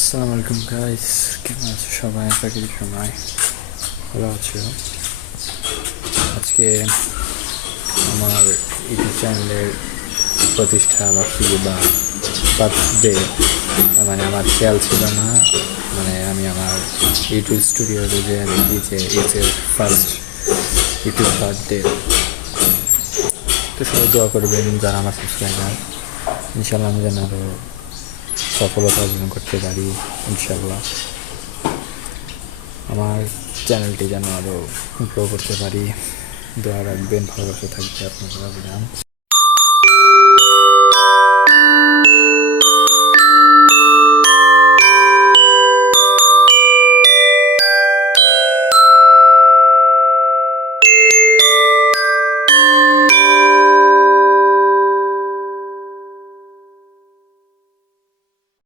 আসসালামু আলাইকুম গাইস, কেমন আছো সবাই? আশা করি সবাই ভালো আছো। আজকে আমার ইউটিউব চ্যানেলের প্রতিষ্ঠা বার্ষিকী বা বার্থডে, মানে আমার খেয়াল ছিল না, মানে আমি আমার ইউটিউব স্টুডিওতে যে দেখি যে ইটের ফার্স্ট ইউটিউব বার্থডে। তো সবাই দোয়া করবেন যারা আমার সাবস্ক্রাইবার। ইনশাল্লাহ আমি যেন আরও সফলতা অর্জন করতে পারি ইনশাল্লাহ। আমার চ্যানেলটি যেন আরও গ্রো করতে পারি। দোয়া রাখবেন, ভালোবাসা থাকবে আপনারা।